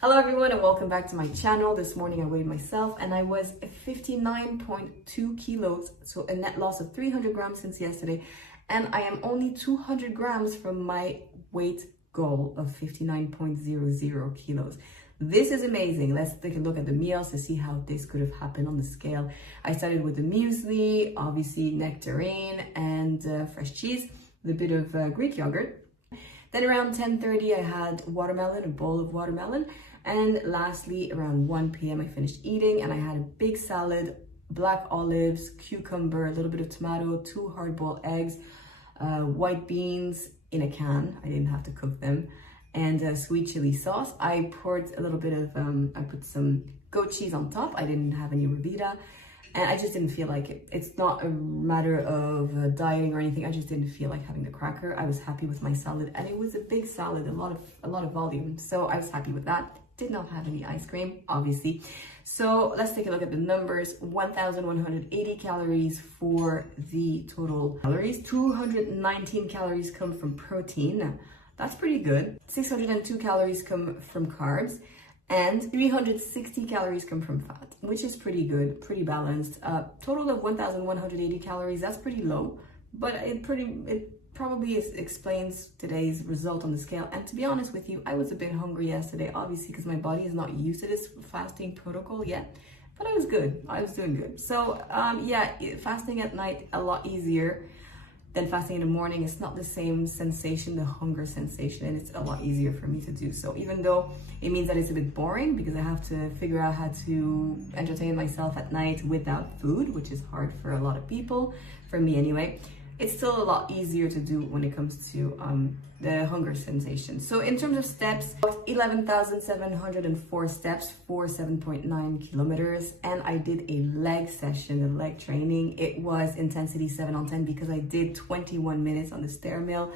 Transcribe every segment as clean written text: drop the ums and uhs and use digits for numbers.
Hello everyone and welcome back to my channel. This morning I weighed myself and I was 59.2 kilos, so a net loss of 300 grams since yesterday, and I am only 200 grams from my weight goal of 59.00 kilos. This is amazing. Let's take a look at the meals to see how this could have happened on the scale. I started with the muesli, obviously nectarine and fresh cheese with a bit of Greek yogurt. Then around 10:30 I had watermelon, a bowl of watermelon. And lastly, around 1 p.m. I finished eating and I had a big salad, black olives, cucumber, a little bit of tomato, 2 hard-boiled eggs, white beans in a can. I didn't have to cook them. And sweet chili sauce. I poured a little bit of, I put some goat cheese on top. I didn't have any Revita. And I just didn't feel like it. It's not a matter of dieting or anything. I just didn't feel like having the cracker. I was happy with my salad, and it was a big salad, a lot of volume. So I was happy with that. Did not have any ice cream, obviously. So let's take a look at the numbers. 1,180 calories for the total calories. 219 calories come from protein. That's pretty good. 602 calories come from carbs. And 360 calories come from fat, which is pretty good, pretty balanced. Total of 1,180 calories, that's pretty low, but it probably explains today's result on the scale. And to be honest with you, I was a bit hungry yesterday, obviously, because my body is not used to this fasting protocol yet, but I was good. I was doing good. So yeah, fasting at night, a lot easier than fasting in the morning. It's not the same sensation, the hunger sensation, and it's a lot easier for me to do. So even though it means that it's a bit boring because I have to figure out how to entertain myself at night without food, which is hard for a lot of people, for me anyway, it's still a lot easier to do when it comes to the hunger sensation. So in terms of steps, 11,704 steps for 7.9 kilometers. And I did a leg session, a leg training. It was intensity 7 on 10 because I did 21 minutes on the stair mill.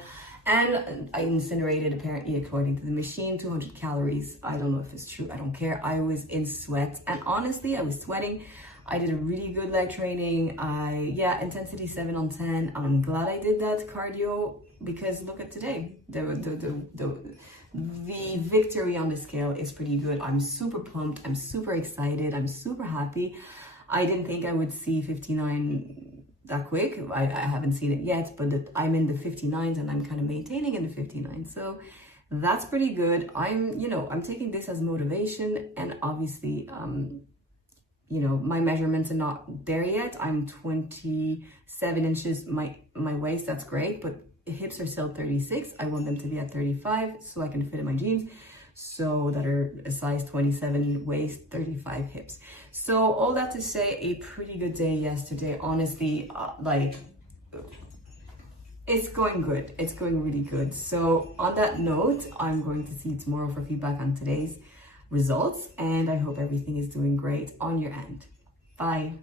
And I incinerated, apparently, according to the machine, 200 calories. I don't know if it's true. I don't care. I was in sweat. And honestly, I was sweating. I did a really good leg training. Intensity 7 on 10. I'm glad I did that cardio because look at today. The victory on the scale is pretty good. I'm super pumped. I'm super excited. I'm super happy. I didn't think I would see 59 that quick. I haven't seen it yet, but I'm in the 59s and I'm kind of maintaining in the 59. So that's pretty good. I'm taking this as motivation, and obviously, my measurements are not there yet. I'm 27 inches, my waist, that's great, but hips are still 36. I want them to be at 35 so I can fit in my jeans, so that are a size 27 waist, 35 hips. So all that to say, a pretty good day yesterday. Honestly, it's going good. It's going really good. So on that note, I'm going to see you tomorrow for feedback on today's results, and I hope everything is doing great on your end. Bye.